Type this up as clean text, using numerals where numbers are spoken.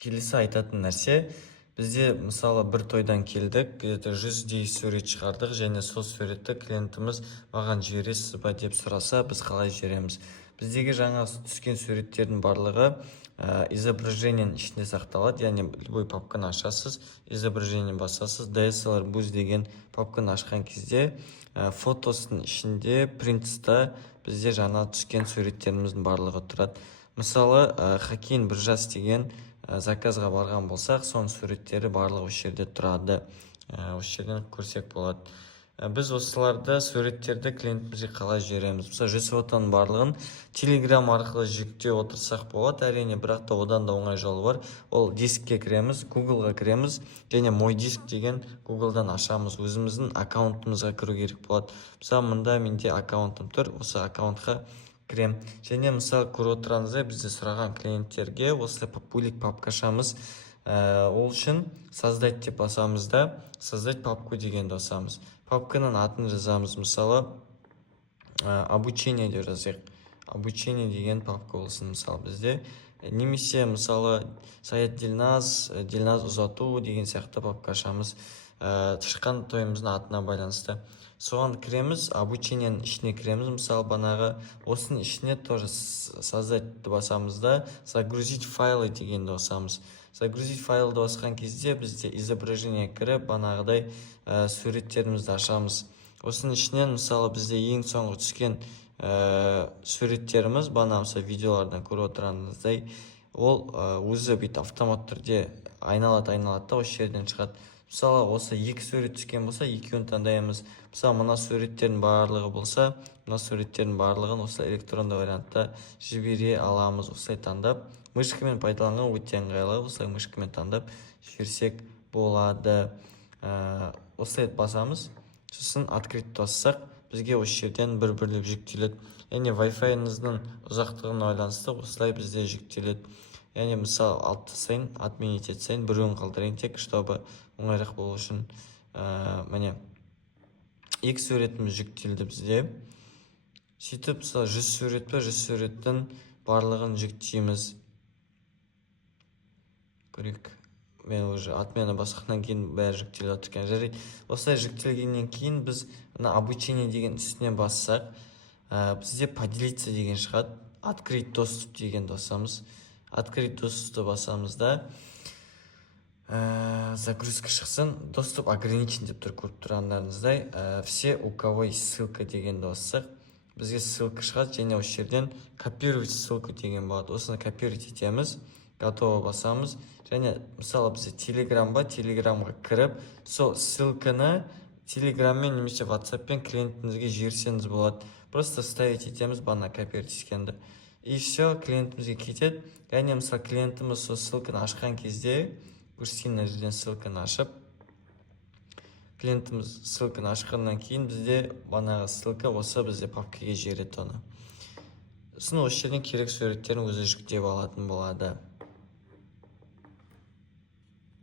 Келесі айтатын нәрсе, бізде мысалы бір тойдан келдік, где-то 100-дей сурет шығардық, және сол суретті клиентіміз маған жібересіз ба деп сұраса, біз қалай жібереміз? Біздегі жаңа түскен суреттердің барлығы изображениенің ішінде сақталады, яғни любой папканы ашасыз, изображениені басасыз, DSLR Boost деген папканы ашқан кезде фотосының ішінде принтста бізде жаңа түскен суреттеріміздің барлығы тұрады. Мысалы, Хакин бір жас деген заказға барған болсақ, соның суреттері барлығы осы жерде тұрады. Осы жерден көрсек болады. Біз осыларды суреттерді клиентімізге қалай жібереміз? Мысалы, 100 фотоның барлығын Telegram арқылы жүктеп отырсақ болады, әрине, бірақ та одан да оңай жолы бар. Ол дискке кіреміз, Google-ға кіреміз, және мой диск деген Google-дан ашамыз, өзіміздің аккаунтымызға кіру керек болады. Мысалы, мұнда менде аккаунтым тұр, осы аккаунтқа кірем. Және мысалы, көріп отырғаныңыздай, бізде сұраған клиенттерге осылай пулик папка ашамыз. Ол үшін создать деп басамыз да, создать папку дегенді басамыз. Папканың атын жазамыз, мысалы, обучение деп жазайық. Обучение деген папка болсын мысалы бізде. Немесе мысалы Саят Дилназ ұзату деген сияқты папка ашамыз. Шыққан тойымыздың атына байланысты. Соған кіреміз, обучениенің ішіне кіреміз. Мысалы банағы осының ішіне тоже создать басамыз да, загрузить файлы дегенді басамыз. Загрузить файлды басқан кезде бізде изображение кіріп, банағыдай суреттерімізді ашамыз. Осының ішінен мысалы бізде ең соңғы түскен суреттеріміз, мысалы видеолардан көріп отырғаныңыздай, ол өзі бүйтіп автомат түрде айналады да осы жерден шығады. Мысалы, осы екі сурет түскен болса, екеуін таңдаймыз. Мысалы, мына суреттердің барлығы болса, мына суреттердің барлығын осы электронды вариантта жібере аламыз. Осылай таңдап, мышкамен пайдаланған өте ыңғайлы. Осылай мышкамен таңдап жіберсек болады. Осылай басамыз. Сосын открыть бассақ, бізге осы жерден бір-бірлеп жүктеледі. Яғни Wi-Fi-іңіздің ұзақтығына байланысты осылай бізде жүктеледі. Яғни мысалы, алып тастайын, отменить етсайын, біреуін қалдырайын тек, чтобы оңайрақ болу үшін. Міне, екі суретіміз жүктелді бізде. Сөйтіп, мысалы, 100 сурет пе, 100 суреттің барлығын жүктейміз. Көрек. Мен уже отмена басқаннан кейін бәрі жүктеліп отырған жарайды. Осылай жүктелгеннен кейін біз обучение деген үстіне бассақ, бізде поделиться деген шығады. Открыть доступ деген басамыз. Открыть доступты басамыз да, загрузка шықсын. Доступ ограничен деп тұр, көріп тұрғандарыңыздай. Все, у кого есть ссылка дегенді бассақ, бізге ссылка шығады, және осы жерден копировать ссылку деген болады. Осыны копировать етеміз, готово басамыз. Және мысалы бізде Телеграмға кіріп, сол ссылканы Телеграммен немесе WhatsAppпен клиентіңізге жіберсеңіз болады. Просто ставить етеміз, бана копировать еткенді. И все, клиентімізге кетеді. Яғни мысалы клиентіміз сол ссылканы ашқан кезде, көрсеткен жерден ссылканы ашып, клиентіміз ссылканы ашқаннан кейін бізде банағы ссылка осы бізде папкаға жібереді оны. Сосын осы жерден керек суреттерін өзі жүктеп алатын болады.